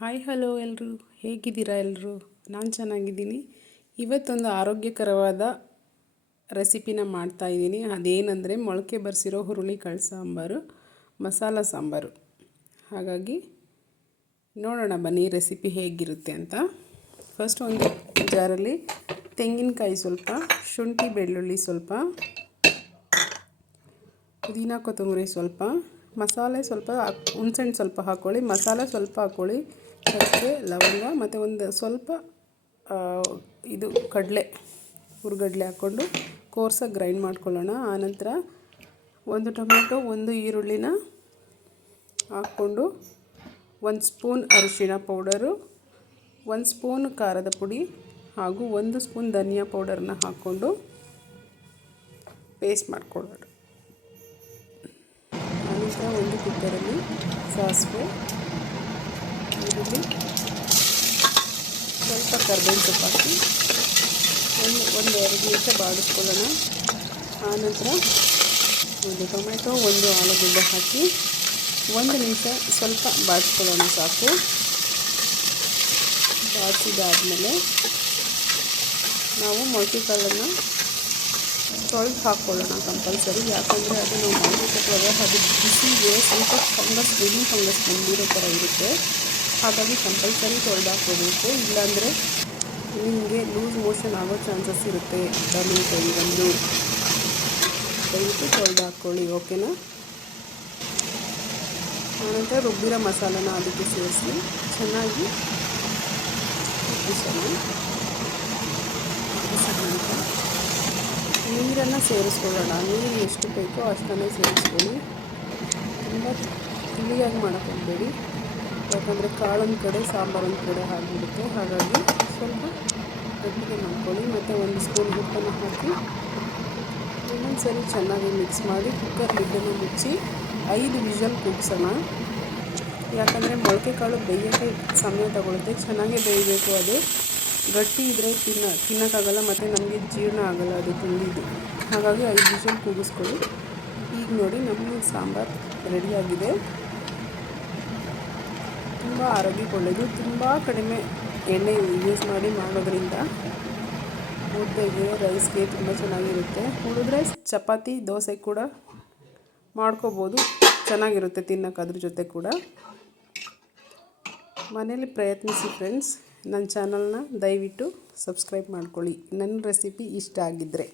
Hi hello ಎಲ್ಲರೂ ಹೇಗಿದ್ದೀರಾ ಎಲ್ಲರೂ? ನಾನು ಚೆನ್ನಾಗಿದ್ದೀನಿ. ಇವತ್ತೊಂದು ಆರೋಗ್ಯಕರವಾದ ರೆಸಿಪಿನ ಮಾಡ್ತಾಯಿದ್ದೀನಿ. ಅದೇನೆಂದರೆ ಮೊಳಕೆ ಬರಿಸಿರೋ ಹುರುಳಿಕಾಳು ಸಾಂಬಾರು, ಮಸಾಲ ಸಾಂಬಾರು. ಹಾಗಾಗಿ ನೋಡೋಣ ಬನ್ನಿ ರೆಸಿಪಿ ಹೇಗಿರುತ್ತೆ ಅಂತ. ಫಸ್ಟ್ ಒಂದು ಜಾರಲ್ಲಿ ತೆಂಗಿನಕಾಯಿ ಸ್ವಲ್ಪ, ಶುಂಠಿ ಬೆಳ್ಳುಳ್ಳಿ ಸ್ವಲ್ಪ, ಪುದೀನ ಕೊತ್ತಂಬರಿ ಸ್ವಲ್ಪ, ಮಸಾಲೆ ಸ್ವಲ್ಪ ಹುಣಸೆಹಣ್ಣು ಸ್ವಲ್ಪ ಹಾಕ್ಕೊಳ್ಳಿ, ಮಸಾಲೆ ಸ್ವಲ್ಪ ಹಾಕ್ಕೊಳ್ಳಿ, ಚಕ್ಕೆ ಲವಂಗ ಮತ್ತು ಒಂದು ಸ್ವಲ್ಪ ಇದು ಹುರ್ಗಡ್ಲೆ ಹಾಕ್ಕೊಂಡು ಕೋರ್ಸಾಗಿ ಗ್ರೈಂಡ್ ಮಾಡ್ಕೊಳ್ಳೋಣ. ಆನಂತರ ಒಂದು ಟೊಮೆಟೊ, ಒಂದು ಈರುಳ್ಳಿನ ಹಾಕ್ಕೊಂಡು 1 ಸ್ಪೂನ್ ಅರಿಶಿಣ ಪೌಡರು, 1 ಸ್ಪೂನ್ ಖಾರದ ಪುಡಿ ಹಾಗೂ 1 ಸ್ಪೂನ್ ಧನಿಯಾ ಪೌಡರ್ನ ಹಾಕ್ಕೊಂಡು ಪೇಸ್ಟ್ ಮಾಡ್ಕೊಳ್ಳೋಣ. ಆನಂತರ ಒಂದು ಕುಕ್ಕರಲ್ಲಿ ಸಾಸಿವೆ, ಈರುಳ್ಳಿ, ಸ್ವಲ್ಪ ಕರ್ಬೇವಿನ ಸೊಪ್ಪು ಹಾಕಿ ಒಂದು 2 ನಿಮಿಷ ಬಾಡಿಸ್ಕೊಳ್ಳೋಣ. ಆನಂತರ ಒಂದು ಟೊಮೆಟೊ, ಒಂದು ಆಲೂಗಡ್ಡೆ ಹಾಕಿ 1 ನಿಮಿಷ ಸ್ವಲ್ಪ ಬಾಡಿಸ್ಕೊಳ್ಳೋಣ ಸಾಕು. ಬಾಡಿಸಿದಾದಮೇಲೆ ನಾವು ಮೊಳಕೆ ಕಾಳನ್ನು ತೊಳೆದು ಹಾಕ್ಕೊಳ್ಳೋಣ ಕಂಪಲ್ಸರಿ. ಯಾಕಂದರೆ ಅದು ನಾವು ಮಾಡಿಕೊಟ್ಟಾಗ ಅದು ಬಿಸಿಗೆ ಸ್ವಲ್ಪ ಫಂಗಸ್ ಬಂದಿರೋ ಥರ ಇರುತ್ತೆ. ಹಾಗಾಗಿ ಕಂಪಲ್ಸರಿ ತೊಳೆದು ಹಾಕ್ಕೋಬೇಕು. ಇಲ್ಲಾಂದರೆ ನಿಮಗೆ ಲೂಸ್ ಮೋಷನ್ ಆಗೋ ಚಾನ್ಸಸ್ ಇರುತ್ತೆ. ಡಮಿ ಕೈ ಬಂದು ದಯವಿಟ್ಟು ತೊಳೆದು ಹಾಕ್ಕೊಳ್ಳಿ, ಓಕೆನಾ? ಆನಂತರ ರುಬ್ಬಿರೋ ಮಸಾಲನ ಅದಕ್ಕೆ ಸೇರಿಸಿ ಚೆನ್ನಾಗಿ ರುಬ್ಬಿಸೋಣ. ನಂತರ ನೀರನ್ನು ಸೇರಿಸ್ಕೊಳ್ಳೋಣ. ನೀರು ಎಷ್ಟು ಬೇಕೋ ಅಷ್ಟನ್ನೇ ಸೇರಿಸ್ಕೊಳ್ಳಿ. ತುಂಬ ತಿಳಿಯಾಗಿ ಮಾಡೋಕ್ಕೆ ಹೋಗಬೇಡಿ, ಯಾಕಂದರೆ ಕಾಳೊಂದು ಕಡೆ ಸಾಂಬಾರೊಂದು ಕಡೆ ಆಗಿಬಿಡುತ್ತೆ. ಹಾಗಾಗಿ ಸ್ವಲ್ಪ ಗಟ್ಟಿಗೆ ಮಾಡ್ಕೊಳ್ಳಿ. ಮತ್ತು 1 ಸ್ಪೂನ್ ಉಪ್ಪನ್ನು ಹಾಕಿ ಇನ್ನೊಂದು ಸರಿ ಚೆನ್ನಾಗಿ ಮಿಕ್ಸ್ ಮಾಡಿ ಕುಕ್ಕರ್ ಲಿಡ್ಡನ್ನು ಮುಚ್ಚಿ 5 ವಿಷಲ್ ಕೂಗಿಸೋಣ. ಯಾಕಂದರೆ ಮೊಳಕೆ ಕಾಳು ಬೇಯೋಕ್ಕೆ ಸಮಯ ತಗೊಳುತ್ತೆ. ಚೆನ್ನಾಗೇ ಬೇಯಬೇಕು. ಅದು ಗಟ್ಟಿ ಇದ್ದರೆ ತಿನ್ನೋಕ್ಕಾಗಲ್ಲ ಮತ್ತು ನಮಗೆ ಜೀರ್ಣ ಆಗೋಲ್ಲ ಅದು ತಿಂದಿದ್ದು. ಹಾಗಾಗಿ 5 ವಿಷಲ್ ಕೂಗಿಸ್ಕೊಳ್ಳಿ. ಈಗ ನೋಡಿ ನಮ್ಮ ಸಾಂಬಾರು ರೆಡಿಯಾಗಿದೆ. ತುಂಬ ಆರೋಗ್ಯಕ್ಕೆ ಒಳ್ಳೆಯದು. ತುಂಬ ಕಡಿಮೆ ಎಣ್ಣೆ ಯೂಸ್ ಮಾಡಿ ಮಾಡೋದ್ರಿಂದ ಮುದ್ದೆಗೆ, ರೈಸ್ಗೆ ತುಂಬ ಚೆನ್ನಾಗಿರುತ್ತೆ. ಉಳಿದ್ರೆ ಚಪಾತಿ, ದೋಸೆ ಕೂಡ ಮಾಡ್ಕೋಬೋದು, ಚೆನ್ನಾಗಿರುತ್ತೆ ತಿನ್ನೋಕೆ. ಅದ್ರ ಜೊತೆ ಕೂಡ ಮನೇಲಿ ಪ್ರಯತ್ನಿಸಿ ಫ್ರೆಂಡ್ಸ್. ನನ್ನ ಚಾನಲ್ನ ದಯವಿಟ್ಟು ಸಬ್ಸ್ಕ್ರೈಬ್ ಮಾಡ್ಕೊಳ್ಳಿ, ನನ್ನ ರೆಸಿಪಿ ಇಷ್ಟ ಆಗಿದ್ದರೆ.